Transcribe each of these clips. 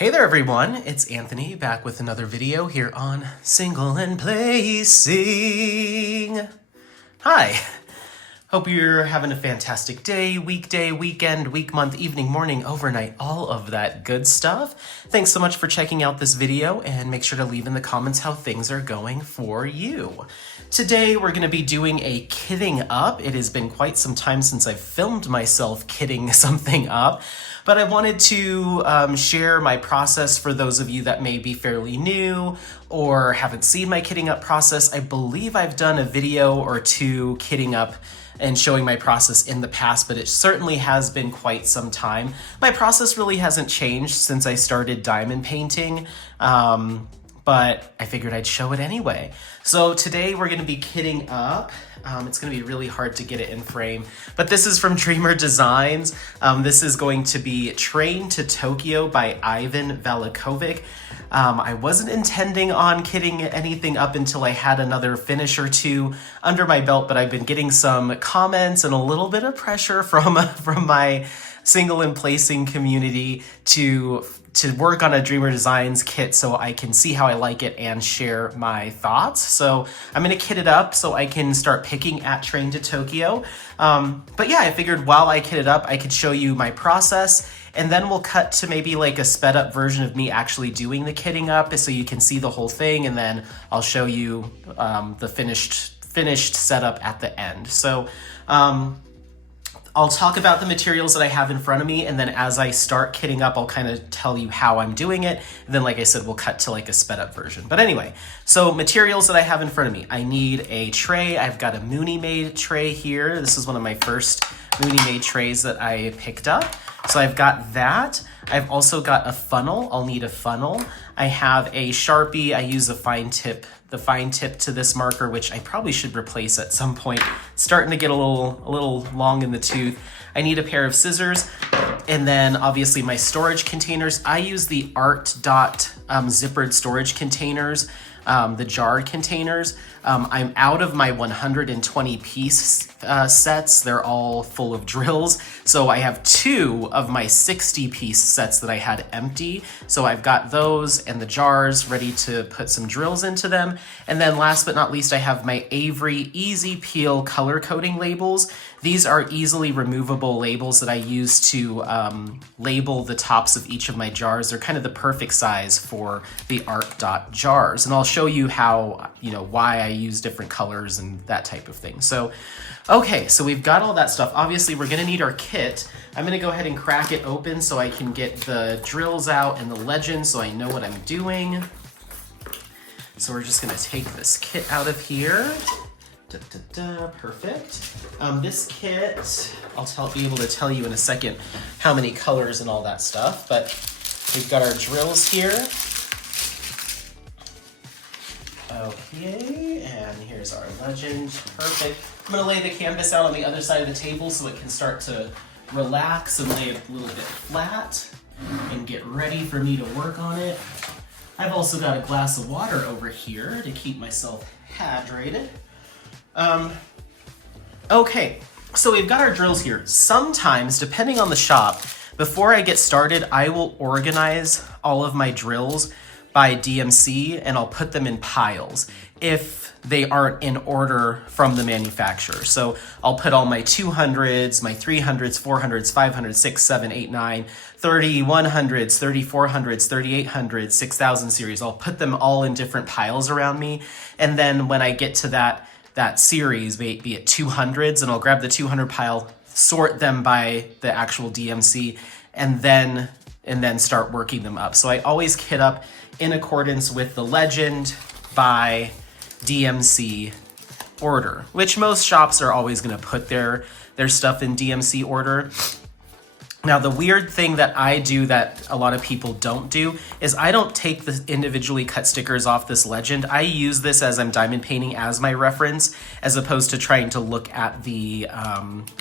Hey there everyone, it's Anthony back with another video here on Single and Placing. Hi, hope you're having a fantastic day, weekday, weekend, week, month, evening, morning, overnight, all of that good stuff. Thanks so much for checking out this video and make sure to leave in the comments how things are going for you. Today we're going to be doing a kitting up. It has been quite some time since I've filmed myself kitting something up, but I wanted to share my process for those of you that may be fairly new or haven't seen my kitting up process. I believe I've done a video or two kitting up and showing my process in the past, but it certainly has been quite some time. My process really hasn't changed since I started diamond painting, but I figured I'd show it anyway. So today we're gonna be kitting up. It's gonna be really hard to get it in frame, but this is from Dreamer Designs. This is going to be Train to Tokyo by Ivan Valachovic. I wasn't intending on kitting anything up until I had another finish or two under my belt, but I've been getting some comments and a little bit of pressure from my single and placing community to work on a Dreamer Designs kit so I can see how I like it and share my thoughts. So I'm gonna kit it up so I can start picking at Train to Tokyo. But yeah, I figured while I kit it up, I could show you my process, and then we'll cut to maybe like a sped up version of me actually doing the kitting up so you can see the whole thing, and then I'll show you the finished setup at the end. So I'll talk about the materials that I have in front of me, and then as I start kitting up, I'll kind of tell you how I'm doing it. And then, like I said, we'll cut to like a sped up version. But anyway, so materials that I have in front of me. I need a tray. I've got a Mooney made tray here. This is one of my first Mooney made trays that I picked up. So I've got that. I've also got a funnel. I'll need a funnel. I have a Sharpie. I use the fine tip to this marker, which I probably should replace at some point. It's starting to get a little long in the tooth. I need a pair of scissors, and then obviously my storage containers. I use the Art Dot zippered storage containers, the jarred containers. I'm out of my 120 piece sets. They're all full of drills. So I have 2 of my 60 piece sets that I had empty. So I've got those and the jars ready to put some drills into them. And then last but not least, I have my Avery Easy Peel color coding labels. These are easily removable labels that I use to label the tops of each of my jars. They're kind of the perfect size for the Art Dot jars. And I'll show you how, why I use different colors and that type of thing. So, okay, so we've got all that stuff. Obviously, we're gonna need our kit. I'm gonna go ahead and crack it open so I can get the drills out and the legend so I know what I'm doing. So we're just gonna take this kit out of here. Perfect. This kit, I'll be able to tell you in a second how many colors and all that stuff, but we've got our drills here. Okay, and here's our legend. Perfect. I'm gonna lay the canvas out on the other side of the table so it can start to relax and lay a little bit flat and get ready for me to work on it. I've also got a glass of water over here to keep myself hydrated. Okay, so we've got our drills here. Sometimes, depending on the shop, before I get started, I will organize all of my drills by DMC, and I'll put them in piles if they aren't in order from the manufacturer. So I'll put all my 200s, my 300s, 400s, 500s, 6, 7, 8, 9, 30, 100s, 3400s, 3800s, 6000 series. I'll put them all in different piles around me. And then when I get to that series, be it 200s, and I'll grab the 200 pile, sort them by the actual DMC, and then start working them up. So I always kit up in accordance with the legend by DMC order, which most shops are always going to put their stuff in DMC order. Now, the weird thing that I do that a lot of people don't do is I don't take the individually cut stickers off this legend. I use this as I'm diamond painting as my reference, as opposed to trying to look at the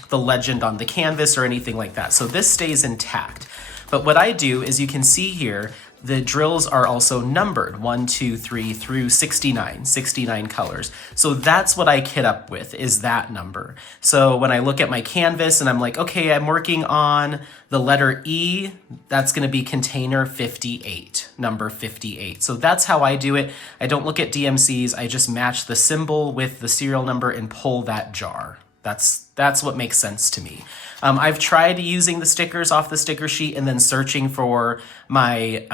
legend on the canvas or anything like that. So this stays intact. But what I do is, you can see here, the drills are also numbered 1, 2, 3 through 69 colors. So that's what I kit up with, is that number. So when I look at my canvas and I'm like, okay, I'm working on the letter E, that's gonna be container 58, number 58. So that's how I do it. I don't look at DMCs, I just match the symbol with the serial number and pull that jar. That's what makes sense to me. I've tried using the stickers off the sticker sheet and then searching for my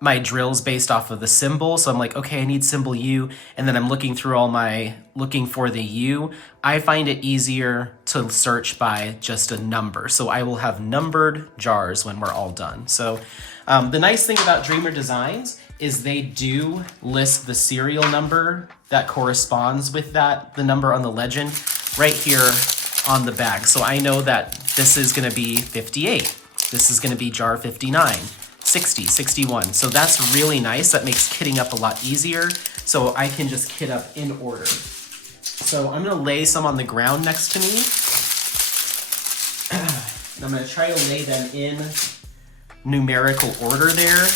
my drills based off of the symbol. So I'm like, okay, I need symbol U, and then I'm looking through looking for the U. I find it easier to search by just a number. So I will have numbered jars when we're all done. So the nice thing about Dreamer Designs is they do list the serial number that corresponds with the number on the legend right here on the bag. So I know that this is gonna be 58. This is gonna be jar 59, 60, 61. So that's really nice. That makes kitting up a lot easier. So I can just kit up in order. So I'm gonna lay some on the ground next to me. And I'm gonna try to lay them in numerical order there.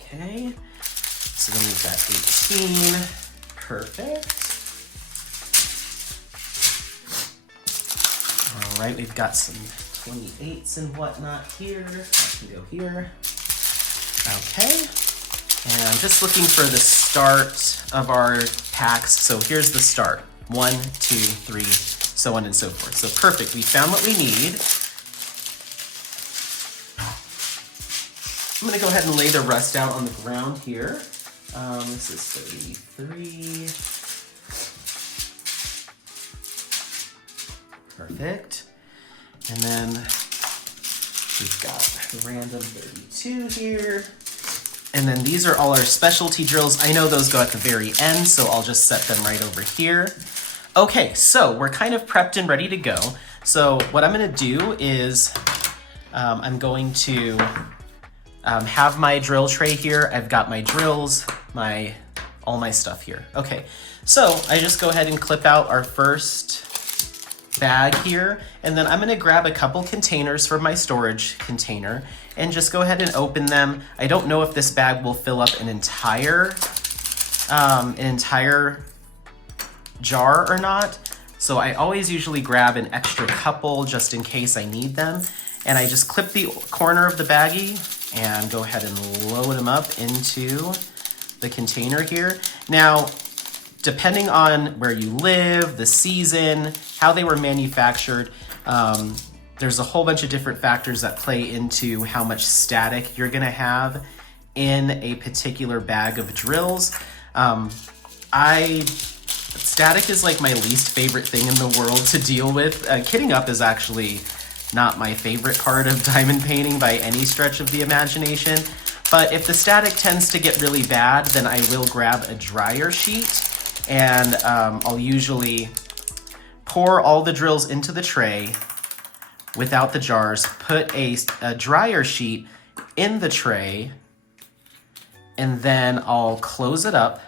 Okay, so then we've got 18, perfect. All right, we've got some 28s and whatnot here. I can go here. Okay, and I'm just looking for the start of our packs. So here's the start, 1, 2, 3, so on and so forth. So perfect, we found what we need. I'm gonna go ahead and lay the rest out on the ground here. This is 33. Perfect. And then we've got random 32 here. And then these are all our specialty drills. I know those go at the very end, so I'll just set them right over here. Okay, so we're kind of prepped and ready to go. So what I'm gonna do is I'm going to have my drill tray here. I've got my drills, all my stuff here. Okay, so I just go ahead and clip out our first bag here, and then I'm gonna grab a couple containers from my storage container and just go ahead and open them. I don't know if this bag will fill up an entire jar or not, so I always usually grab an extra couple just in case I need them. And I just clip the corner of the baggie and go ahead and load them up into the container here. Now, depending on where you live, the season, how they were manufactured, there's a whole bunch of different factors that play into how much static you're gonna have in a particular bag of drills. Static is like my least favorite thing in the world to deal with. Kitting up is actually not my favorite part of diamond painting by any stretch of the imagination. But if the static tends to get really bad, then I will grab a dryer sheet and I'll usually pour all the drills into the tray without the jars, put a dryer sheet in the tray, and then I'll close it up.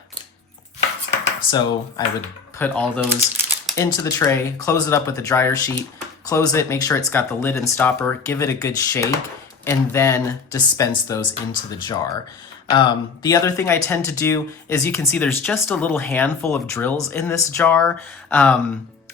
So I would put all those into the tray, close it up with a dryer sheet, close it, make sure it's got the lid and stopper, give it a good shake, and then dispense those into the jar. The other thing I tend to do is, you can see there's just a little handful of drills in this jar.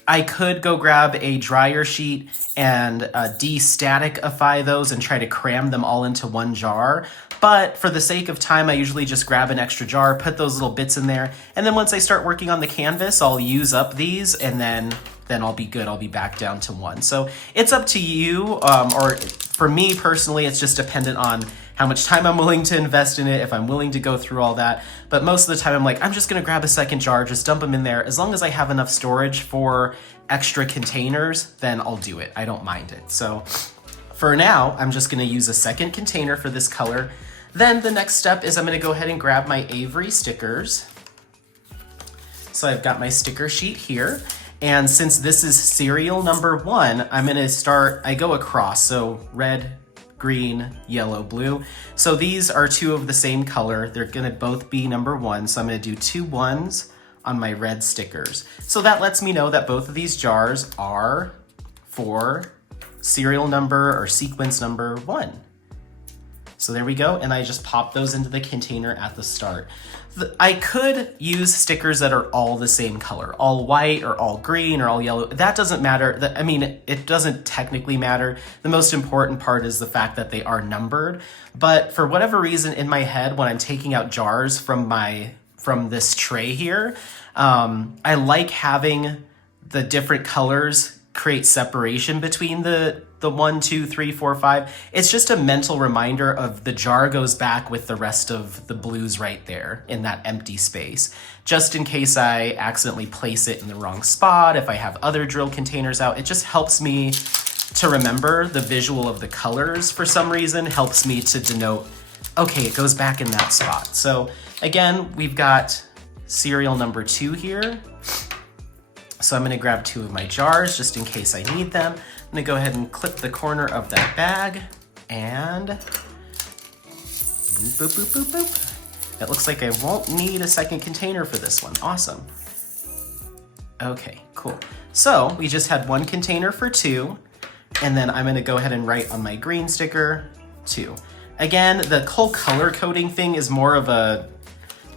I could go grab a dryer sheet and de-staticify those and try to cram them all into one jar. But for the sake of time, I usually just grab an extra jar, put those little bits in there, and then once I start working on the canvas, I'll use up these, and then I'll be good. I'll be back down to one. So it's up to you, or for me personally, it's just dependent on how much time I'm willing to invest in it, if I'm willing to go through all that. But most of the time I'm like, I'm just gonna grab a second jar, just dump them in there. As long as I have enough storage for extra containers, then I'll do it. I don't mind it. So for now, I'm just gonna use a second container for this color. Then the next step is I'm gonna go ahead and grab my Avery stickers. So I've got my sticker sheet here. And since this is serial number 1, I'm gonna start, I go across, so red, green, yellow, blue. So these are 2 of the same color. They're gonna both be number 1. So I'm gonna do 2 1s on my red stickers. So that lets me know that both of these jars are for serial number or sequence number 1. So there we go, and I just pop those into the container at the start. I could use stickers that are all the same color, all white or all green or all yellow. That doesn't matter. I mean, it doesn't technically matter. The most important part is the fact that they are numbered. But for whatever reason in my head, when I'm taking out jars from this tray here, I like having the different colors create separation between the 1, 2, 3, 4, 5. It's just a mental reminder of the jar goes back with the rest of the blues right there in that empty space. Just in case I accidentally place it in the wrong spot, if I have other drill containers out, it just helps me to remember the visual of the colors for some reason, helps me to denote, okay, it goes back in that spot. So again, we've got serial number 2 here. So I'm gonna grab 2 of my jars just in case I need them. I'm gonna go ahead and clip the corner of that bag and boop, boop, boop, boop, boop. It looks like I won't need a second container for this one. Awesome. Okay, cool. So we just had 1 container for 2, and then I'm gonna go ahead and write on my green sticker 2. Again, the whole color coding thing is more of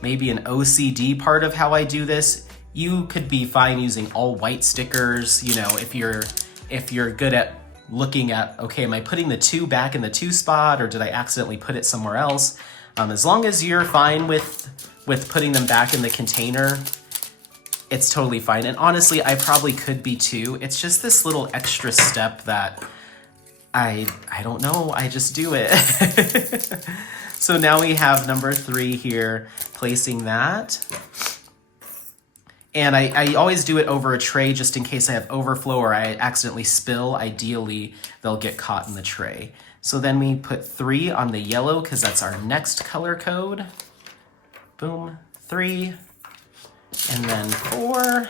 maybe an OCD part of how I do this. You could be fine using all white stickers, you know, if you're good at looking at, okay, am I putting the 2 back in the 2 spot or did I accidentally put it somewhere else? As long as you're fine with putting them back in the container, it's totally fine. And honestly, I probably could be too. It's just this little extra step that I don't know, I just do it. So now we have number 3 here, placing that. And I always do it over a tray just in case I have overflow or I accidentally spill. Ideally, they'll get caught in the tray. So then we put 3 on the yellow because that's our next color code. Boom, 3, and then 4.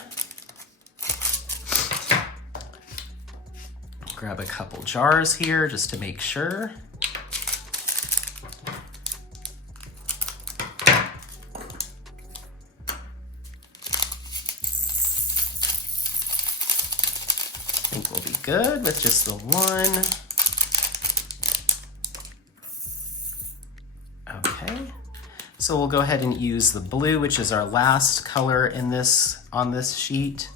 Grab a couple jars here just to make sure. I think we'll be good with just the 1. Okay, so we'll go ahead and use the blue, which is our last color in on this sheet.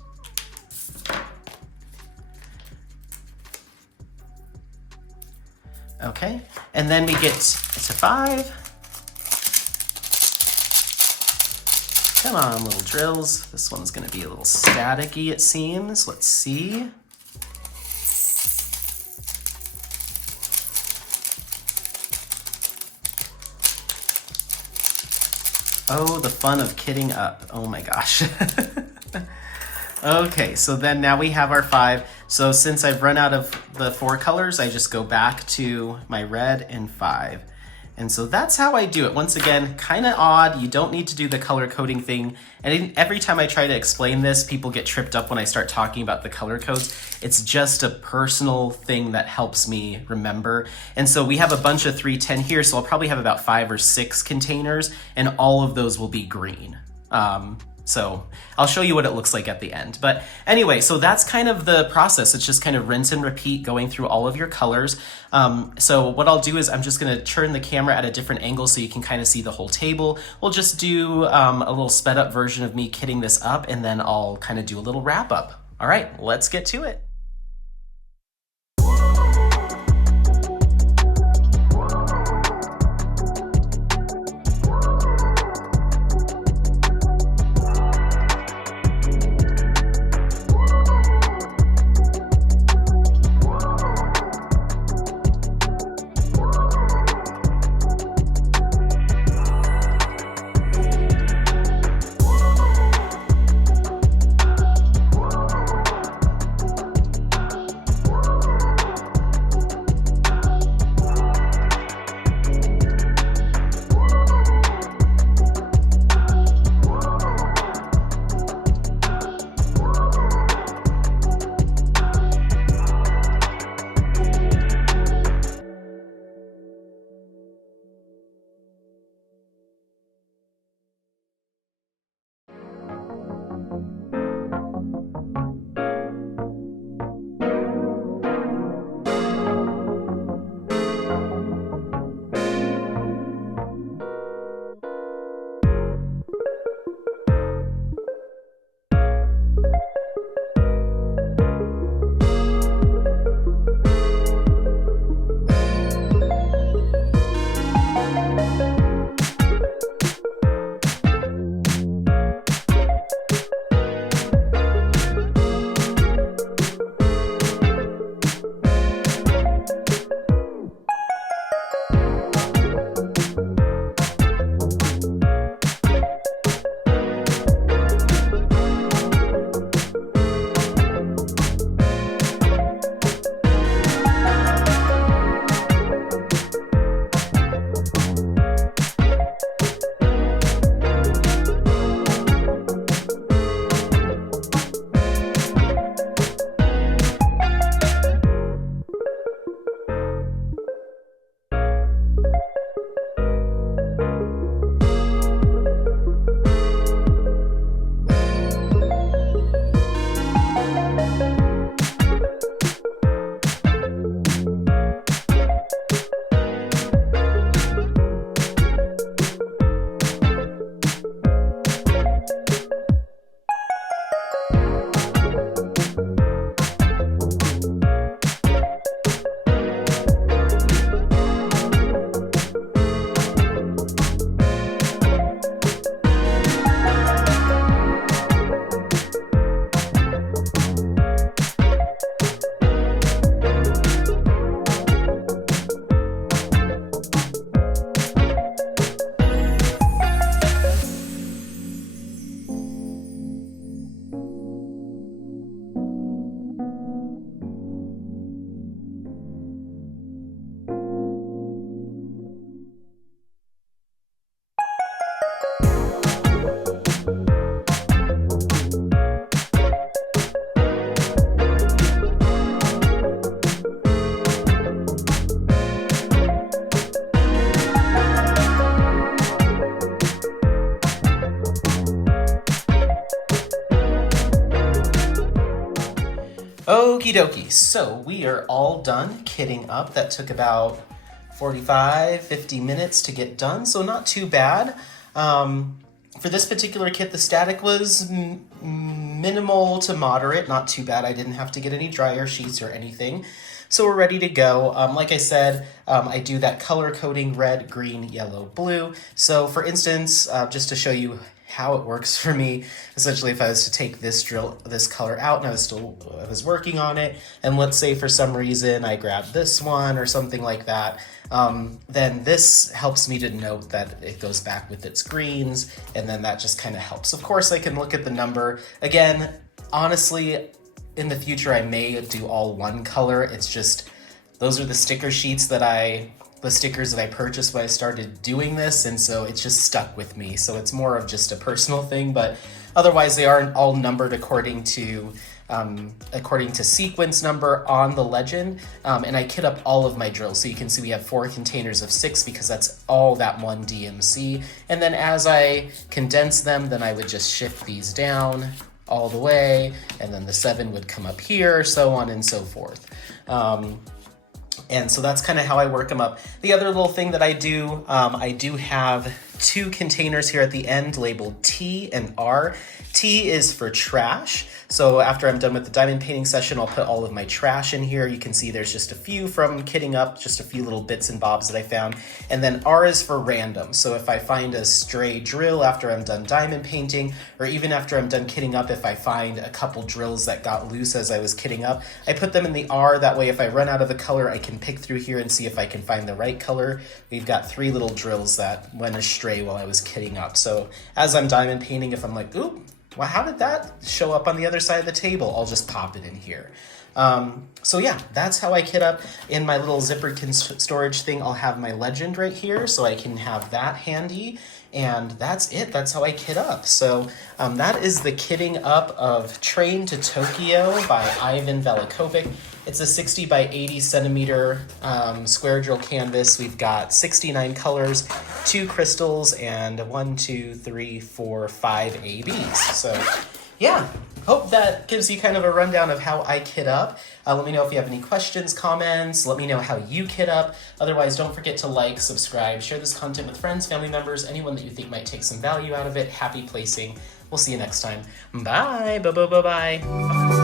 Okay, and then we get to 5. Come on, little drills. This one's gonna be a little staticky, it seems. Let's see. Oh, the fun of kitting up. Oh my gosh. Okay, so then now we have our 5. So since I've run out of the 4 colors, I just go back to my red and 5. And so that's how I do it. Once again, kind of odd. You don't need to do the color coding thing. And every time I try to explain this, people get tripped up when I start talking about the color codes. It's just a personal thing that helps me remember. And so we have a bunch of 310 here, so I'll probably have about 5 or 6 containers, and all of those will be green. So I'll show you what it looks like at the end. But anyway, so that's kind of the process. It's just kind of rinse and repeat going through all of your colors. So what I'll do is I'm just gonna turn the camera at a different angle so you can kind of see the whole table. We'll just do a little sped up version of me kitting this up, and then I'll kind of do a little wrap up. All right, let's get to it. Okie dokie, so we are all done kitting up. That took about 50 minutes to get done, so not too bad. For this particular kit, the static was minimal to moderate, not too bad. I didn't have to get any dryer sheets or anything. So we're ready to go. Like I said, I do that color coding: red, green, yellow, blue. So for instance, just to show you how it works for me, essentially if I was to take this color out and I was working on it, and let's say for some reason I grabbed this one or something like that, then this helps me to note that it goes back with its greens, and then that just kind of helps. Of course, I can look at the number. Again, honestly, in the future I may do all one color. It's just, those are the sticker sheets the stickers that I purchased when I started doing this, and so it's just stuck with me. So it's more of just a personal thing, but otherwise they are all numbered according to sequence number on the legend. And I kit up all of my drills. So you can see we have 4 containers of 6 because that's all that one DMC. And then as I condense them, then I would just shift these down all the way, and then the 7 would come up here, so on and so forth. And so that's kind of how I work them up. The other little thing that I do have 2 containers here at the end labeled T and R. T is for trash. So after I'm done with the diamond painting session, I'll put all of my trash in here. You can see there's just a few from kitting up, just a few little bits and bobs that I found. And then R is for random. So if I find a stray drill after I'm done diamond painting, or even after I'm done kitting up, if I find a couple drills that got loose as I was kitting up, I put them in the R. That way if I run out of the color, I can pick through here and see if I can find the right color. We've got 3 little drills that went astray while I was kitting up. So as I'm diamond painting, if I'm like, ooh, well, how did that show up on the other side of the table? I'll just pop it in here. So yeah, that's how I kit up. In my little zippered storage thing, I'll have my legend right here, so I can have that handy. And that's it. That's how I kit up. So that is the kitting up of Train to Tokyo by Ivan Valachovic. It's a 60 by 80 centimeter square drill canvas. We've got 69 colors, 2 crystals, and 1, 2, 3, 4, 5 ABs. So yeah, hope that gives you kind of a rundown of how I kit up. Let me know if you have any questions, comments. Let me know how you kit up. Otherwise, don't forget to like, subscribe, share this content with friends, family members, anyone that you think might take some value out of it. Happy placing. We'll see you next time. Bye. Bye.